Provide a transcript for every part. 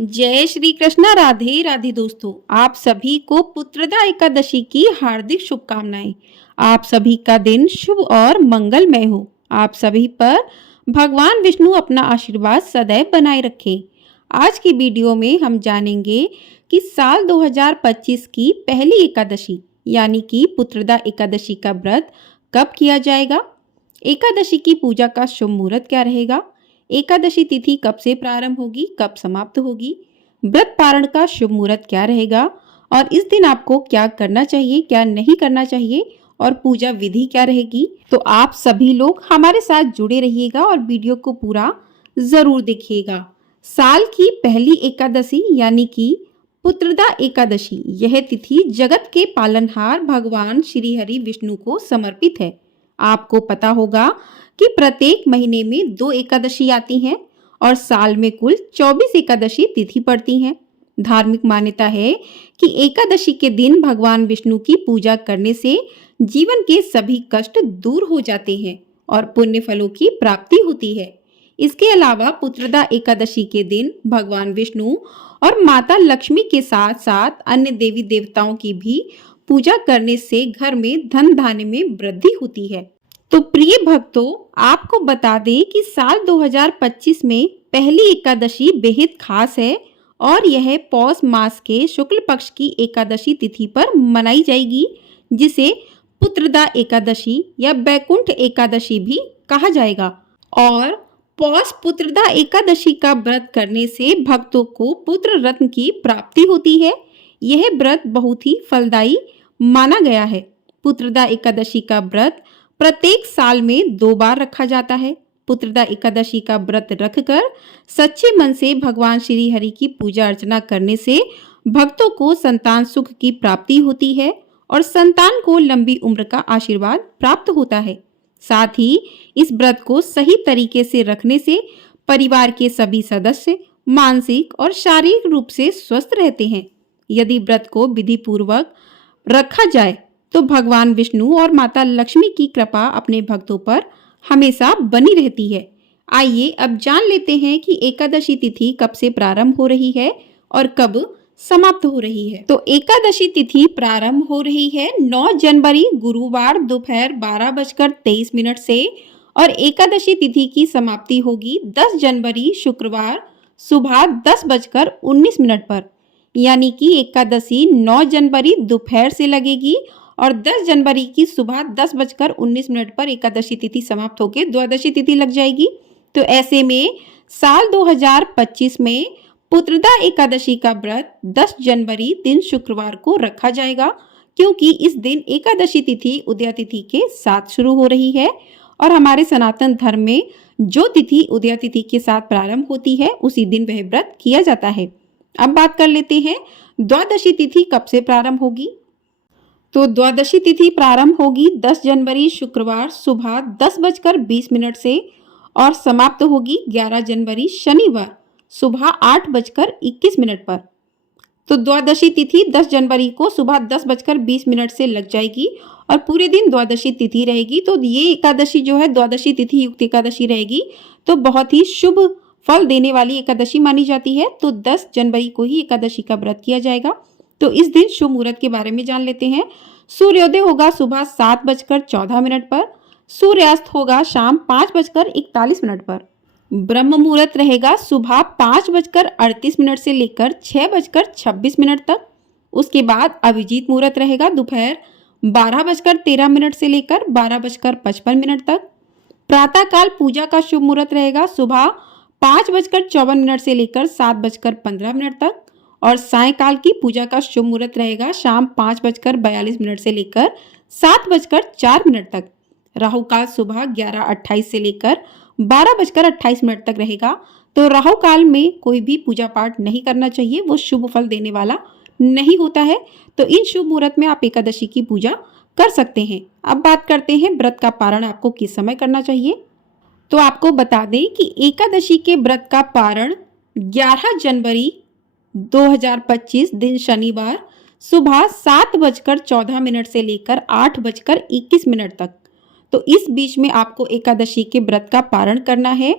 जय श्री कृष्णा। राधे राधे दोस्तों, आप सभी को पुत्रदा एकादशी की हार्दिक शुभकामनाएं। आप सभी का दिन शुभ और मंगलमय हो। आप सभी पर भगवान विष्णु अपना आशीर्वाद सदैव बनाए रखें। आज की वीडियो में हम जानेंगे कि साल 2025 की पहली एकादशी यानी कि पुत्रदा एकादशी का व्रत कब किया जाएगा, एकादशी की पूजा का शुभ मुहूर्त क्या रहेगा, एकादशी तिथि कब से प्रारंभ होगी, कब समाप्त होगी, व्रत पारण का शुभ मुहूर्त क्या रहेगा और इस दिन आपको क्या करना चाहिए, क्या नहीं करना चाहिए और पूजा विधि क्या रहेगी। तो आप सभी लोग हमारे साथ जुड़े रहिएगा और वीडियो को पूरा जरूर देखिएगा। साल की पहली एकादशी यानी कि पुत्रदा एकादशी, यह तिथि जगत के पालनहार भगवान श्री हरि विष्णु को समर्पित है। आपको पता होगा कि प्रत्येक महीने में 2 एकादशी आती हैं और साल में कुल 24 एकादशी तिथि पड़ती हैं। धार्मिक मान्यता है कि एकादशी के दिन भगवान विष्णु की पूजा करने से जीवन के सभी कष्ट दूर हो जाते हैं और पुण्य फलों की प्राप्ति होती है। इसके अलावा पुत्रदा एकादशी के दिन भगवान विष्णु और माता लक्ष्मी के साथ साथ अन्य देवी देवताओं की भी पूजा करने से घर में धन धान्य में वृद्धि होती है। तो प्रिय भक्तों, आपको बता दें कि साल 2025 में पहली एकादशी बेहद खास है और यह पौष मास के शुक्ल पक्ष की एकादशी तिथि पर मनाई जाएगी, जिसे पुत्रदा एकादशी या बैकुंठ एकादशी भी कहा जाएगा। और पौष पुत्रदा एकादशी का व्रत करने से भक्तों को पुत्र रत्न की प्राप्ति होती है। यह व्रत बहुत ही फलदायी माना गया है। पुत्रदा एकादशी का व्रत प्रत्येक साल में 2 बार रखा जाता है। पुत्रदा एकादशी का व्रत रखकर सच्चे मन से भगवान श्री हरि की पूजा अर्चना करने से भक्तों को संतान सुख की प्राप्ति होती है और संतान को लंबी उम्र का आशीर्वाद प्राप्त होता है। साथ ही इस व्रत को सही तरीके से रखने से परिवार के सभी सदस्य मानसिक और शारीरिक रूप से स्वस्थ रहते हैं। यदि व्रत को विधि पूर्वक रखा जाए तो भगवान विष्णु और माता लक्ष्मी की कृपा अपने भक्तों पर हमेशा बनी रहती है। आइए अब जान लेते हैं कि एकादशी तिथि कब से प्रारंभ हो रही है और कब समाप्त हो रही है। तो एकादशी तिथि प्रारंभ हो रही है 9 जनवरी गुरुवार दोपहर 12:23 से और एकादशी तिथि की समाप्ति होगी 10 जनवरी शुक्रवार सुबह 10:19 पर। यानी कि एकादशी 9 जनवरी दोपहर से लगेगी और 10 जनवरी की सुबह 10:19 पर एकादशी तिथि समाप्त होकर द्वादशी तिथि लग जाएगी। तो ऐसे में साल 2025 में पुत्रदा एकादशी का व्रत 10 जनवरी दिन शुक्रवार को रखा जाएगा, क्योंकि इस दिन एकादशी तिथि उदया तिथि के साथ शुरू हो रही है और हमारे सनातन धर्म में जो तिथि उदया तिथि के साथ प्रारंभ होती है उसी दिन वह व्रत किया जाता है। अब बात कर लेते हैं द्वादशी तिथि कब से प्रारंभ होगी। तो द्वादशी तिथि प्रारंभ होगी 10 जनवरी शुक्रवार सुबह 10:20 से और समाप्त होगी 11 जनवरी शनिवार सुबह 8:21 पर। तो द्वादशी तिथि 10 जनवरी को सुबह 10:20 से लग जाएगी और पूरे दिन द्वादशी तिथि रहेगी। तो ये एकादशी जो है द्वादशी तिथि युक्त एकादशी रहेगी, तो बहुत ही शुभ फल देने वाली एकादशी मानी जाती है। तो 10 जनवरी को ही एकादशी का व्रत किया जाएगा। तो इस दिन शुभ मुहूर्त के बारे में जान लेते हैं। सूर्योदय होगा सुबह 7:14 पर, सूर्यास्त होगा शाम 5:41 पर। ब्रह्म मुहूर्त रहेगा सुबह 5:38 से लेकर 6:26 तक। उसके बाद अभिजीत मुहूर्त रहेगा दोपहर 12:13 से लेकर 12:55 तक। प्रातःकाल पूजा का शुभ मुहूर्त रहेगा सुबह 5:54 से लेकर 7:15 तक और सायंकाल की पूजा का शुभ मुहूर्त रहेगा शाम 5:42 से लेकर 7:04 तक। राहु काल सुबह 11:28 से लेकर 12:28 तक रहेगा। तो राहु काल में कोई भी पूजा पाठ नहीं करना चाहिए, वो शुभ फल देने वाला नहीं होता है। तो इन शुभ मुहूर्त में आप एकादशी की पूजा कर सकते हैं। अब बात करते हैं व्रत का पारण आपको किस समय करना चाहिए। तो आपको बता दें कि एकादशी के व्रत का पारण 11 जनवरी 2025 दिन शनिवार सुबह 7:14 से लेकर 8:21 तक। तो इस बीच में आपको एकादशी के व्रत का पारण करना है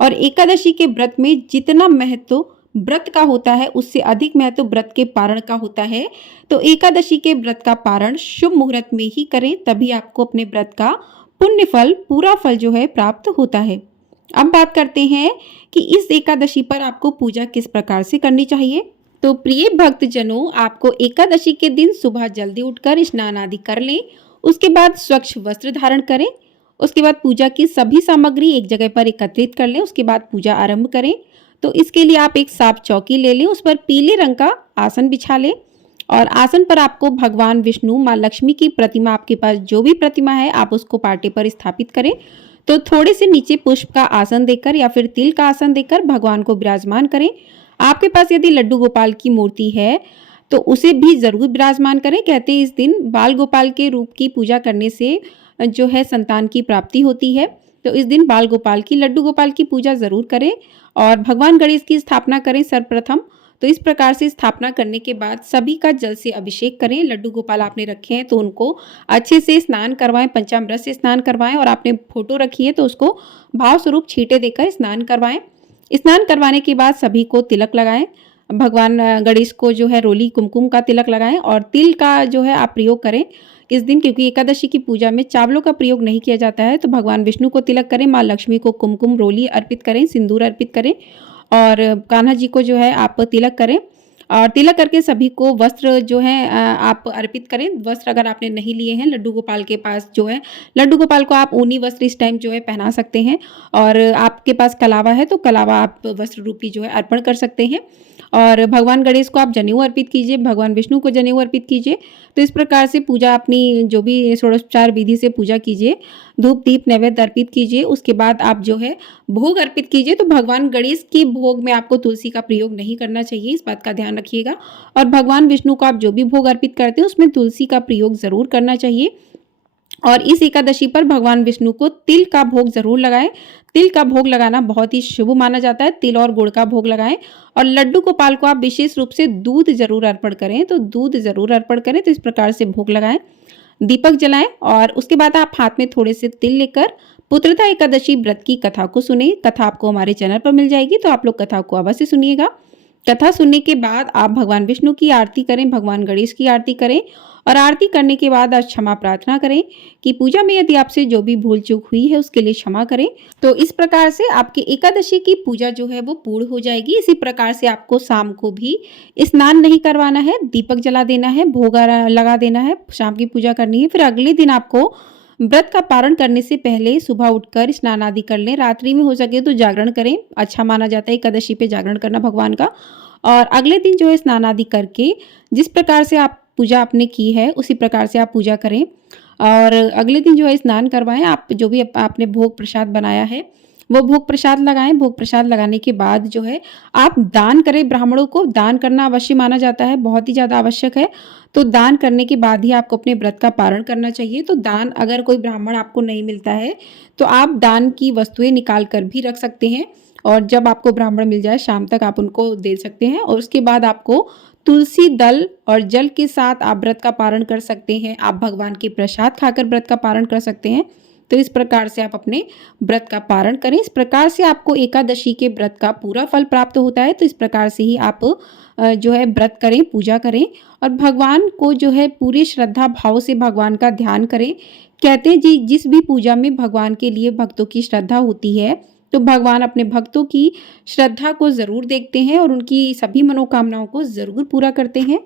और एकादशी के व्रत में जितना महत्व व्रत का होता है उससे अधिक महत्व व्रत के पारण का होता है। तो एकादशी के व्रत का पारण शुभ मुहूर्त में ही करें, तभी आपको अपने व्रत का पुण्य फल, पूरा फल जो है प्राप्त होता है। अब बात करते हैं कि इस एकादशी पर आपको पूजा किस प्रकार से करनी चाहिए। तो प्रिय भक्तजनों, आपको एकादशी के दिन सुबह जल्दी उठकर स्नान आदि कर लें। उसके बाद स्वच्छ वस्त्र धारण करें। उसके बाद पूजा की सभी सामग्री एक जगह पर एकत्रित कर लें। उसके बाद पूजा आरंभ करें। तो इसके लिए आप एक साफ चौकी ले लें, उस पर पीले रंग का आसन बिछा लें और आसन पर आपको भगवान विष्णु, माँ लक्ष्मी की प्रतिमा, आपके पास जो भी प्रतिमा है आप उसको पाटे पर स्थापित करें। तो थोड़े से नीचे पुष्प का आसन देकर या फिर तिल का आसन देकर भगवान को विराजमान करें। आपके पास यदि लड्डू गोपाल की मूर्ति है तो उसे भी जरूर विराजमान करें। कहते हैं इस दिन बाल गोपाल के रूप की पूजा करने से जो है संतान की प्राप्ति होती है। तो इस दिन बाल गोपाल की, लड्डू गोपाल की पूजा जरूर करें और भगवान गणेश की स्थापना करें सर्वप्रथम। तो इस प्रकार से स्थापना करने के बाद सभी का जल से अभिषेक करें। लड्डू गोपाल आपने रखे हैं तो उनको अच्छे से स्नान करवाएं, पंचामृत से स्नान करवाएं और आपने फोटो रखी है तो उसको भाव स्वरूप छींटे देकर स्नान करवाएं। स्नान करवाने के बाद सभी को तिलक लगाएं। भगवान गणेश को जो है रोली कुमकुम का तिलक लगाएं और तिल का जो है आप प्रयोग करें इस दिन, क्योंकि एकादशी की पूजा में चावलों का प्रयोग नहीं किया जाता है। तो भगवान विष्णु को तिलक करें, माँ लक्ष्मी को कुमकुम रोली अर्पित करें, सिंदूर अर्पित करें और कान्हा जी को जो है आप तिलक करें और तिलक करके सभी को वस्त्र जो है आप अर्पित करें। वस्त्र अगर आपने नहीं लिए हैं, लड्डू गोपाल के पास जो है, लड्डू गोपाल को आप ऊनी वस्त्र इस टाइम जो है पहना सकते हैं और आपके पास कलावा है तो कलावा आप वस्त्र रूपी जो है अर्पण कर सकते हैं। और भगवान गणेश को आप जनेऊ अर्पित कीजिए, भगवान विष्णु को जनेऊ अर्पित कीजिए। तो इस प्रकार से पूजा अपनी जो भी षोडशोपचार विधि से पूजा कीजिए, धूप दीप नैवेद्य अर्पित कीजिए। उसके बाद आप जो है भोग अर्पित कीजिए। तो भगवान गणेश के भोग में आपको तुलसी का प्रयोग नहीं करना चाहिए, इस बात का ध्यान रखिएगा। और भगवान विष्णु को आप जो भी भोग अर्पित करते हैं उसमें तुलसी का प्रयोग जरूर करना चाहिए। और इस एकादशी पर भगवान विष्णु को तिल का भोग जरूर लगाएं। तिल का भोग लगाना बहुत ही शुभ माना जाता है। तिल और गुड़ का भोग लगाएं और लड्डू गोपाल को आप विशेष रूप से दूध जरूर अर्पण करें। तो दूध जरूर अर्पण करें। तो इस प्रकार से भोग लगाएं, दीपक जलाएं और उसके बाद आप हाथ में थोड़े से तिल लेकर पुत्रदा एकादशी व्रत की कथा को सुने। कथा आपको हमारे चैनल पर मिल जाएगी, तो आप लोग कथा को अवश्य सुनिएगा। कथा सुनने के बाद आप भगवान विष्णु की आरती करें, भगवान गणेश की आरती करें और आरती करने के बाद आज क्षमा प्रार्थना करें कि पूजा में यदि आपसे जो भी भूल चूक हुई है उसके लिए क्षमा करें। तो इस प्रकार से आपकी एकादशी की पूजा जो है वो पूर्ण हो जाएगी। इसी प्रकार से आपको शाम को भी स्नान नहीं करवाना है, दीपक जला देना है, भोग लगा देना है, शाम की पूजा करनी है। फिर अगले दिन आपको व्रत का पारण करने से पहले सुबह उठकर स्नान आदि कर लें। रात्रि में हो सके तो जागरण करें, अच्छा माना जाता है एकादशी पे जागरण करना भगवान का। और अगले दिन जो है स्नान आदि करके जिस प्रकार से आप पूजा आपने की है उसी प्रकार से आप पूजा करें और अगले दिन जो है स्नान करवाएं। आप जो भी आपने भोग प्रसाद बनाया है वो भोग प्रसाद लगाएं। भोग प्रसाद लगाने के बाद जो है आप दान करें। ब्राह्मणों को दान करना अवश्य माना जाता है, बहुत ही ज़्यादा आवश्यक है। तो दान करने के बाद ही आपको अपने व्रत का पारण करना चाहिए। तो दान, अगर कोई ब्राह्मण आपको नहीं मिलता है तो आप दान की वस्तुएं निकाल कर भी रख सकते हैं और जब आपको ब्राह्मण मिल जाए शाम तक आप उनको दे सकते हैं। और उसके बाद आपको तुलसी दल और जल के साथ आप व्रत का पारण कर सकते हैं। आप भगवान के प्रसाद खाकर व्रत का पारण कर सकते हैं। तो इस प्रकार से आप अपने व्रत का पारण करें। इस प्रकार से आपको एकादशी के व्रत का पूरा फल प्राप्त होता है। तो इस प्रकार से ही आप जो है व्रत करें, पूजा करें और भगवान को जो है पूरे श्रद्धा भाव से भगवान का ध्यान करें। कहते हैं जी, जिस भी पूजा में भगवान के लिए भक्तों की श्रद्धा होती है तो भगवान अपने भक्तों की श्रद्धा को जरूर देखते हैं और उनकी सभी मनोकामनाओं को जरूर पूरा करते हैं।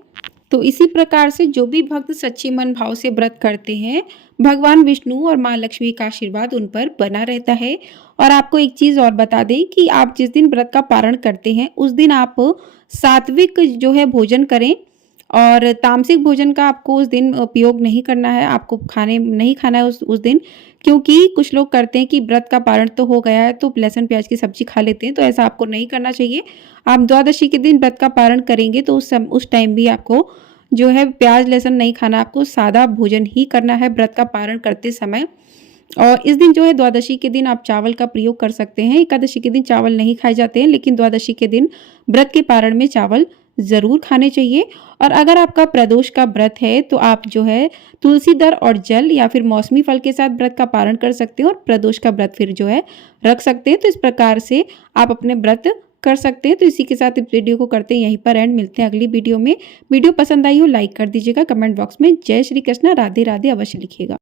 तो इसी प्रकार से जो भी भक्त सच्चे मन भाव से व्रत करते हैं, भगवान विष्णु और माँ लक्ष्मी का आशीर्वाद उन पर बना रहता है। और आपको एक चीज़ और बता दें कि आप जिस दिन व्रत का पारण करते हैं उस दिन आप सात्विक जो है भोजन करें और तामसिक भोजन का आपको उस दिन उपयोग नहीं करना है, आपको नहीं खाना है उस दिन। क्योंकि कुछ लोग करते हैं कि व्रत का पारण तो हो गया है तो लहसुन प्याज की सब्जी खा लेते हैं, तो ऐसा आपको नहीं करना चाहिए। आप द्वादशी के दिन व्रत का पारण करेंगे तो उस टाइम भी आपको जो है प्याज लहसुन नहीं खाना, आपको सादा भोजन ही करना है व्रत का पारण करते समय। और इस दिन जो है द्वादशी के दिन आप चावल का प्रयोग कर सकते हैं। एकादशी के दिन चावल नहीं खाए जाते हैं, लेकिन द्वादशी के दिन व्रत के पारण में चावल ज़रूर खाने चाहिए। और अगर आपका प्रदोष का व्रत है तो आप जो है तुलसी दर और जल या फिर मौसमी फल के साथ व्रत का पारण कर सकते हैं और प्रदोष का व्रत फिर जो है रख सकते हैं। तो इस प्रकार से आप अपने व्रत कर सकते हैं। तो इसी के साथ इस वीडियो को करते हैं यहीं पर एंड। मिलते हैं अगली वीडियो में। वीडियो पसंद आई हो लाइक कर दीजिएगा। कमेंट बॉक्स में जय श्री कृष्णा राधे राधे अवश्य लिखिएगा।